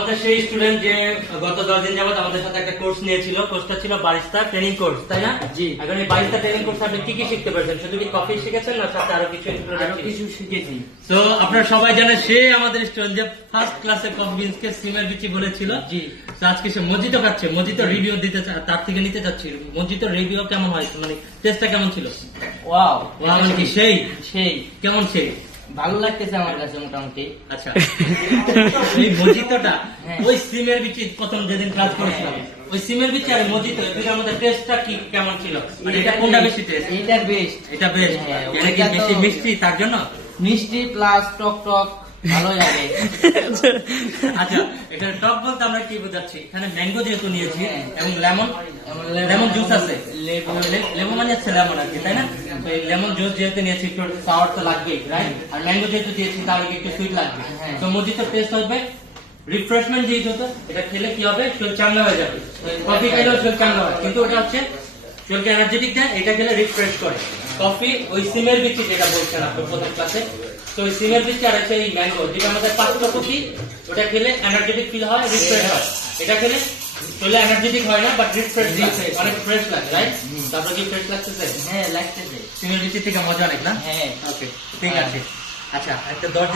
আমাদের সেই স্টুডেন্ট যে গত দশ দিন যাবত আমাদের সাথে একটা কোর্স নিয়েছিল কোর্সটা ছিল বারিস্তা ট্রেনিং কোর্স তাই না? জি। এখন এই বারিস্তা ট্রেনিং কোর্স আপনি কি কি শিখতে পারছেন? শুধু কি কফি শিখেছেন না সাথে আরও কিছু কিছু শিখেছি। তো আপনারা সবাই জানেন সে আমাদের স্টুডেন্ট যে ফার্স্ট ক্লাসে কে সিমের বিচি বলেছিল। জি। তো আজকে সে মজিতো খাচ্ছে মজিতো রিভিউ দিতে তার থেকে নিতে চাচ্ছি। মজিতো রিভিউ কেমন হয়? মানে টেস্টটা কেমন ছিল? ওয়াও ওয়া মানে কি সেই? সেই। কেমন সেই? ভালো লাগতেছে আমার কাছে মোটামুটি। আচ্ছা। এই মজিতোটা হ্যাঁ। ওই সিমের বিচি প্রথম যেদিন ক্লাস করেছিলাম? ওই সিমের বিচি আর মজিতো এই দুটার মধ্যে টেস্টটা কি কেমন ছিল? মানে এটা কোনটা বেশি টেস্ট এইটা বেস্ট এটা বেশ। হ্যাঁ, এটা কি বেশি মিষ্টি তার জন্য? মিষ্টি প্লাস টক টক ভালো লাগে। আচ্ছা এটা টক বলতে আমরা কি বোঝাচ্ছি? এখানে ম্যাঙ্গো যেহেতু নিয়েছি হ্যাঁ। এবং লেমন লেমন জুস আছে। লেবু লেমন মানে হচ্ছে লেমন আর কি তাই না? তো এই লেমন জুস যেহেতু নিয়েছি একটু সাওয়ার তো লাগবেই রাইট আর ম্যাঙ্গো যেহেতু দিয়েছি কি একটু সুইট লাগবে। হ্যাঁ। তো মজিতো টেস্ট হবে রিফ্রেশমেন্ট যেহেতু হতো এটা খেলে কি হবে? শরীর চাঙ্গা হয়ে যাবে। কফি খেলেও শরীর চাঙ্গা হয় কিন্তু ওটা হচ্ছে শরীরকে এনার্জেটিক দেয় এটা খেলে রিফ্রেশ করে। কফি ওই সিমের বিচি যেটা বলছেন আপনি প্রথম ক্লাসে তো ওই সিমের বিচি আর হচ্ছে এই ম্যাঙ্গো যেটা আমাদের পাঁচটা কফি ওটা খেলে এনার্জেটিক ফিল হয় রিফ্রেশ হয়। এটা খেলে শরীরে এনার্জেটিক হয় না বাট রিফ্রেশ অনেক ফ্রেশ লাগে রাইট তারপর কি ফ্রেশ লাগতেছে হ্যাঁ লাগতেছে বিচি থেকে মজা অনেক না? হ্যাঁ। ওকে ঠিক আছে। আচ্ছা একটা দশ